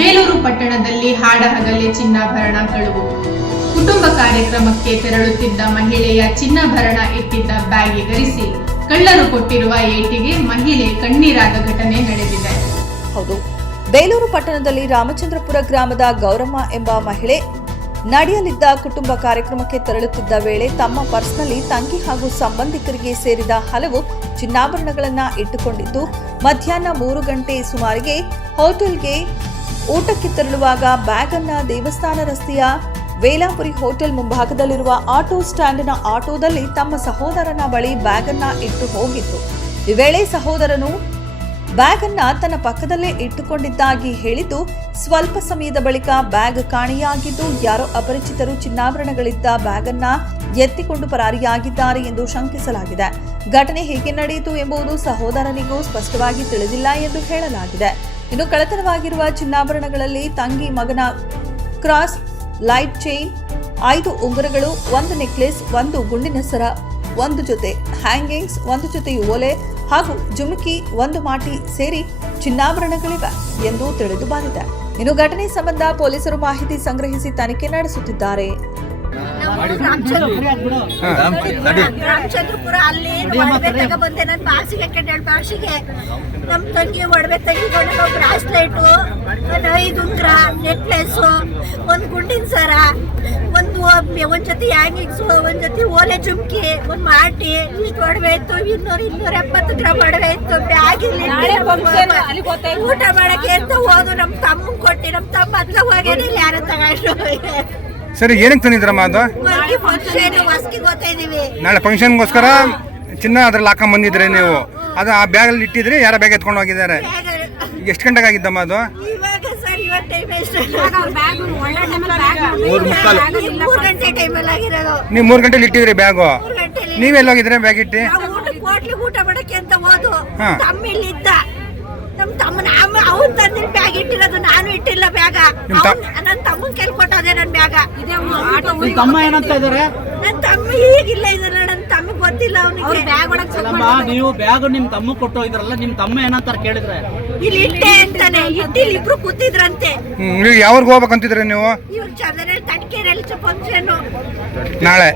ಬೇಲೂರು ಪಟ್ಟಣದಲ್ಲಿ ಹಾಡಹಗಲೇ ಚಿನ್ನಾಭರಣ ಕಳುವು. ಕುಟುಂಬ ಕಾರ್ಯಕ್ರಮಕ್ಕೆ ತೆರಳುತ್ತಿದ್ದ ಮಹಿಳೆಯ ಚಿನ್ನಾಭರಣ ಇಟ್ಟಿದ್ದ ಬ್ಯಾಗ್ ಎಗರಿಸಿ ಕಳ್ಳರು ಕೊಟ್ಟಿರುವ ಏಟಿಗೆ ಮಹಿಳೆ ಕಣ್ಣೀರಾದ ಘಟನೆ ನಡೆದಿದೆ. ಹೌದು, ಬೇಲೂರು ಪಟ್ಟಣದಲ್ಲಿ ರಾಮಚಂದ್ರಪುರ ಗ್ರಾಮದ ಗೌರಮ್ಮ ಎಂಬ ಮಹಿಳೆ ನಡೆಯಲಿದ್ದ ಕುಟುಂಬ ಕಾರ್ಯಕ್ರಮಕ್ಕೆ ತೆರಳುತ್ತಿದ್ದ ವೇಳೆ ತಮ್ಮ ಪರ್ಸ್ನಲ್ಲಿ ತಂಗಿ ಹಾಗೂ ಸಂಬಂಧಿಕರಿಗೆ ಸೇರಿದ ಹಲವು ಚಿನ್ನಾಭರಣಗಳನ್ನು ಇಟ್ಟುಕೊಂಡಿದ್ದು ಮಧ್ಯಾಹ್ನ 3 ಗಂಟೆ ಸುಮಾರಿಗೆ ಹೋಟೆಲ್ಗೆ ಊಟಕ್ಕೆ ತೆರಳುವಾಗ ಬ್ಯಾಗ್ ಅನ್ನ ದೇವಸ್ಥಾನ ರಸ್ತೆಯ ವೇಲಾಪುರಿ ಹೋಟೆಲ್ ಮುಂಭಾಗದಲ್ಲಿರುವ ಆಟೋ ಸ್ಟ್ಯಾಂಡ್ನ ಆಟೋದಲ್ಲಿ ತಮ್ಮ ಸಹೋದರನ ಬಳಿ ಬ್ಯಾಗ್ ಅನ್ನ ಇಟ್ಟು ಹೋಗಿತ್ತು. ಈ ವೇಳೆ ಸಹೋದರನು ಬ್ಯಾಗ್ ಅನ್ನ ತನ್ನ ಪಕ್ಕದಲ್ಲೇ ಇಟ್ಟುಕೊಂಡಿದ್ದಾಗಿ ಹೇಳಿದ್ದು, ಸ್ವಲ್ಪ ಸಮಯದ ಬಳಿಕ ಬ್ಯಾಗ್ ಕಾಣೆಯಾಗಿದ್ದು ಯಾರೋ ಅಪರಿಚಿತರು ಚಿನ್ನಾಭರಣಗಳಿದ್ದ ಬ್ಯಾಗ್ ಅನ್ನ ಎತ್ತಿಕೊಂಡು ಪರಾರಿಯಾಗಿದ್ದಾರೆ ಎಂದು ಶಂಕಿಸಲಾಗಿದೆ. ಘಟನೆ ಹೇಗೆ ನಡೆಯಿತು ಎಂಬುದು ಸಹೋದರನಿಗೂ ಸ್ಪಷ್ಟವಾಗಿ ತಿಳಿದಿಲ್ಲ ಎಂದು ಹೇಳಲಾಗಿದೆ. ಇನ್ನು ಕಳ್ಳತನವಾಗಿರುವ ಚಿನ್ನಾಭರಣಗಳಲ್ಲಿ ತಂಗಿ ಮಗನ ಕ್ರಾಸ್, ಲೈಟ್ ಚೈನ್, 5 ಉಂಗುರಗಳು, 1 ನೆಕ್ಲೆಸ್, 1 ಗುಂಡಿನ ಸರ, 1 ಜೊತೆ ಹ್ಯಾಂಗಿಂಗ್ಸ್, 1 ಜೊತೆ ಓಲೆ ಹಾಗೂ ಜುಮುಕಿ, 1 ಮಾಟಿ ಸೇರಿ ಚಿನ್ನಾಭರಣಗಳಿವೆ ಎಂದು ತಿಳಿದು ಬಂದಿದೆ. ಇನ್ನು ಘಟನೆ ಸಂಬಂಧ ಪೊಲೀಸರು ಮಾಹಿತಿ ಸಂಗ್ರಹಿಸಿ ತನಿಖೆ ನಡೆಸುತ್ತಿದ್ದಾರೆ. ರಾಮಚಂದ್ರಪುರ ಅಲ್ಲಿ ಒಡವೆ ಬಂದೆ. ನನ್ನ ಬಾಸಿಗೆ ಬಾಸಿಗೆ ನಮ್ಮ ತಂಗಿ ಒಡವೆ ತೆಗಿಕೊಂಡು ಬ್ರಾಸ್ಲೆಟು, 5 ಉಂಗ್ರ, ನೆಕ್ಲೆಸ್, 1 ಗುಂಡಿನ ಸರ, ಒಂದ್ ಜೊತೆ ಹ್ಯಾಂಗಿಂಗ್ಸ್, 1 ಜೊತೆ ಓಲೆ ಜುಮ್ಕಿ, 1 ಮಾಟಿ, ಇಷ್ಟು ಒಡವೆ ಇತ್ತು. 270 ಗ್ರಾಮ್ ಒಡವೆ ಇತ್ತು. ಬ್ಯಾಗ್ ಊಟ ಮಾಡಕ್ಕೆ ಅಂತ ಹೋದು ನಮ್ಮ ತಮ್ಮ ಕೊಟ್ಟಿ, ನಮ್ಮ ತಮ್ಮ ಹತ್ರ ಹೋಗಿ ಯಾರು ತಗೊಂಡು. ಸರಿ, ಏನಕ್ಕೆ ತಂದಿದ್ರಮ್ಮ ಅದು? ನಾಳೆ ಫಂಕ್ಷನ್ಗೋಸ್ಕರ ಚಿನ್ನ ಅದ್ರಲ್ಲಿ ಹಾಕೊಂಡ್ ಬಂದಿದ್ರೆ ನೀವು? ಅದು ಆ ಬ್ಯಾಗಲ್ಲಿ ಇಟ್ಟಿದ್ರಿ, ಯಾರ ಬ್ಯಾಗ್ ಎತ್ಕೊಂಡು ಹೋಗಿದ್ದಾರೆ? ಎಷ್ಟು ಗಂಟೆಗೆ ಆಗಿದ್ದಮ್ಮ ಅದು? 3 ಗಂಟೆ ಟೈಮಲ್ಲಿ ಆಗಿರೋದು. ನೀವು 3 ಗಂಟೆಲಿ ಇಟ್ಟಿದ್ರಿ ಬ್ಯಾಗು? ನೀವೆಲ್ಲ ಹೋಗಿದ್ರೆ ಬ್ಯಾಗ್ ಇಟ್ಟು? ಊಟ ಮಾಡಕ್ಕೆ ಅಂತ ಹೋದು. ತಮ್ಮ ಇಲ್ಲಿದ್ದ, ನಮ್ ತಮ್ಮನ ಅವ್ನು ತಂದಿನ ಬ್ಯಾಗ್ ಇಟ್ಟಿರೋದು, ನಾನು ಇಟ್ಟಿಲ್ಲ ಬ್ಯಾಗ. ನನ್ನ ತಮ್ಮನ ಕೈಲಿ ಕೊಟ್ಟದೆ ನನ್ನ ಬ್ಯಾಗ. ತಮ್ಮ ಏನಂತ ಇದಾರೆ? ನನ್ನ ತಮ್ಮ ಈಗಿಲ್ಲ ಇದಾರೆ, ನನ್ನ ತಮ್ಮ ಗೊತ್ತಿಲ್ಲ ಅವನಿಗೆ. ನೀವು ಬ್ಯಾಗ್ ನಿಮ್ ತಮ್ಮ ಕೊಟ್ಟು ಇದ್ರಲ್ಲ, ನಿಮ್ ತಮ್ಮ ಏನಂತ ಕೇಳಿದ್ರೆ? ಇಲ್ಲಿ ಇಟ್ಟೆ ಅಂತಾನೆ. ಇಟ್ಟಿಲ್ಲಿ ಇಬ್ರು ಕೂತಿದ್ರಂತೆ. ಯಾವ್ರಿಗೆ ಹೋಗ್ಬೇಕಂತಿದ್ರೆ ನೀವು? ಇವ್ರು ಚಂದ್ರಲ್ಲಿ ತಟ್ಕೇರಲ್ಲಿ ಫಂಕ್ಷನ್ ನಾಳೆ.